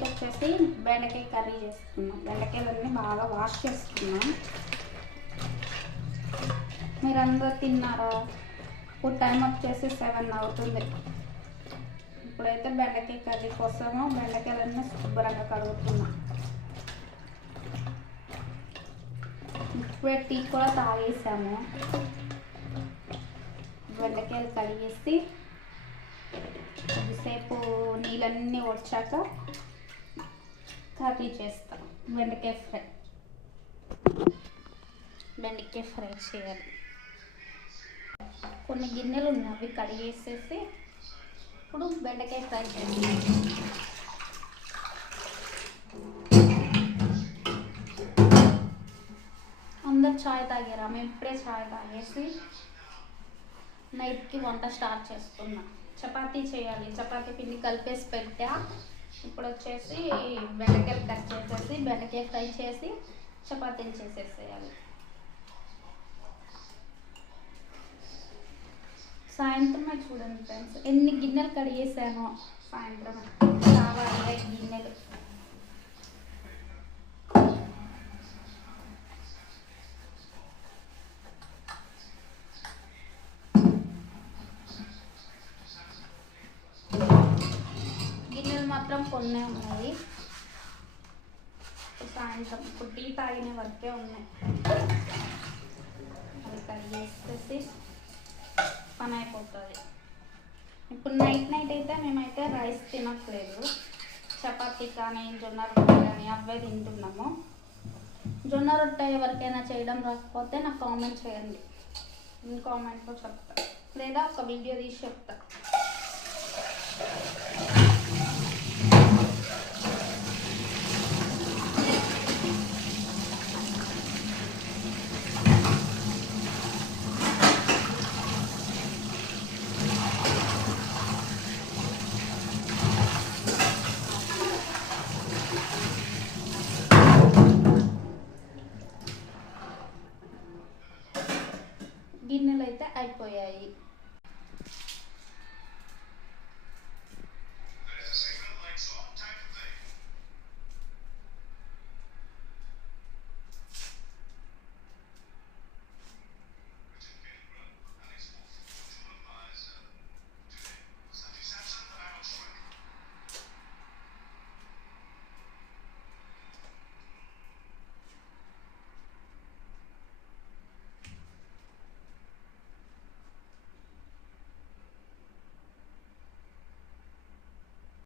Night వచ్చేసి బెండకాయ curry చేస్తున్నాం. బెండకాయలన్నీ బాగా వాష్ చేసుకున్నాం. మీరందరూ తిన్నారా? ఇప్పుడు టైం వచ్చేసి 7 అవుతుంది. ఇప్పుడైతే బెండకాయ కర్రీ కోసము బెండకాయలన్నీ శుభ్రంగా కడుగుతున్నాం. ఇప్పుడే టీ కూడా తాగేసాము. బెండకాయలు కడిగేసి కొద్దిసేపు నీళ్ళన్నీ వచ్చాక కర్రీ చేస్తాం. బెండకాయ ఫ్రై చేయాలి. కొన్ని గిన్నెలు ఉన్నాయి, అవి కడిగేసేసి ఇప్పుడు బెండకాయ ఫ్రై చేస్తాం. అందరు చాయ్ తాగారా? మేము ఇప్పుడే చాయ్ తాగేసి నైట్కి వంట స్టార్ట్ చేస్తున్నా. చపాతీ చేయాలి. చపాతీ పిండి కలిపేసి పెట్టా. ఇప్పుడు వచ్చేసి బెండకాయలు కట్ చేసేసి బెండకాయ ఫ్రై చేసి చపాతీలు చేసేసేయాలి. సాయంత్రమే చూడండి ఫ్రెండ్స్, ఎన్ని గిన్నెలు కడిగేసానో. సాయంత్రమే కావాలి గిన్నెలు. గిన్నెలు మాత్రం కొన్నే ఉన్నాయి. సాయంత్రం ఇప్పుడు టీ తాగిన వరకే ఉన్నాయి. అవి కడిగేసేసి పని అయిపోతుంది. ఇప్పుడు నైట్ అయితే మేమైతే రైస్ తినట్లేదు. చపాతీ కానీ జొన్న రొట్టె కానీ అవే తింటున్నాము. జొన్న రొట్టె ఎవరికైనా చేయడం రాకపోతే నాకు కామెంట్ చేయండి. నేను కామెంట్లో చెప్తా, లేదా ఒక వీడియో తీసి చెప్తా.